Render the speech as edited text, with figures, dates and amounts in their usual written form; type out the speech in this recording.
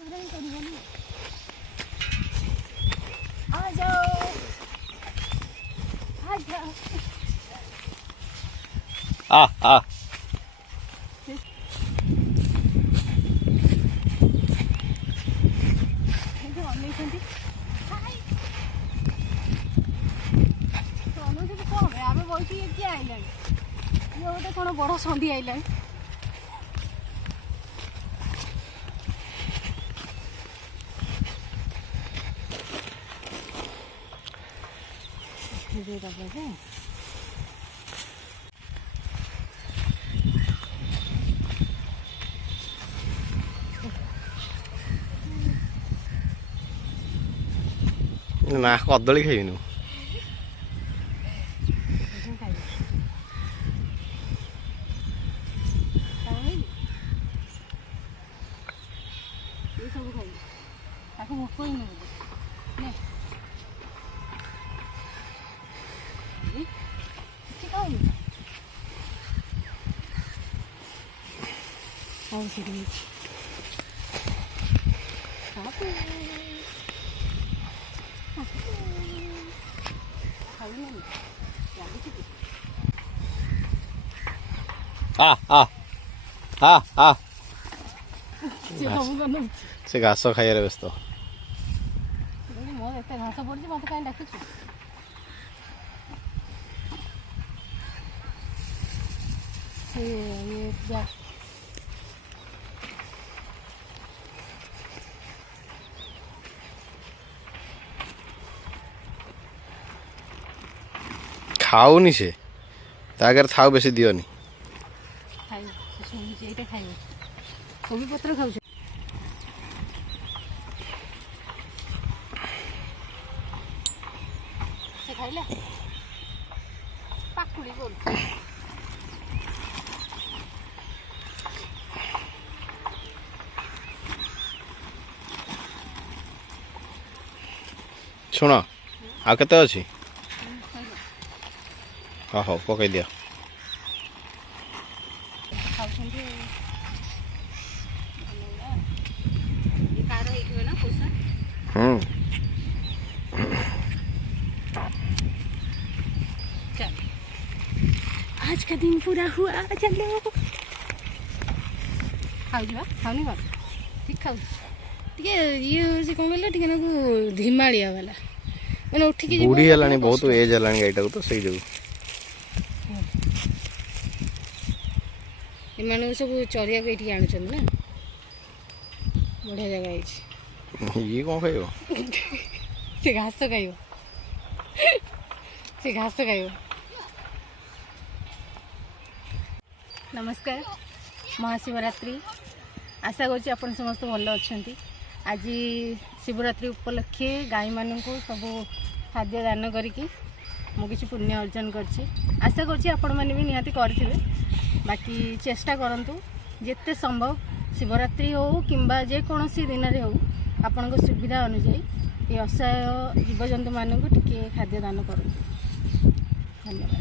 आ जाओ आ जाओ। आ गोटे कौन बड़ संधि आईला ना कदली खाइबी भोक ही से घास खाइबार व्यस्त मोर घास पड़ी मत कहीं डाक खाऊनी से तागर थाउ बेसी दियोनी कोबी पत्र खाऊ से खाइले पाकुड़ी बोल शुण आ केते अछि हाँ हाँ पकई दिया आज का दिन पूरा हुआ चलो खाऊ खाऊनी कौन ठीक खाऊ ये कौन कहले टे नाकू धिमाड़िया वाला मैंने उठिकी बुढ़ी है बहुत एज है गाईटा तो सही जो एम सब चरिया ये आणुन ना बढ़िया जगह ये कौन खाइब से घास खाइब से घास खाइब नमस्कार महाशिवरात्रि आशा करुँच आप समस्त भल अच्छा आज शिवरात्रि उपलक्षे गाई मानू सब खाद्य दान करी मु किसी पुण्य अर्जन करछि आशा करुँच आपण मैंने भी निहाती करेंगे बाकी चेष्टा करंतु जिते संभव शिवरात्रि हो किंबा जेकोसी दिन में हो आपण सुविधा अनुजाई ये असहाय जीवजंतु मानक टिके खाद्य दान करूँ धन्यवाद।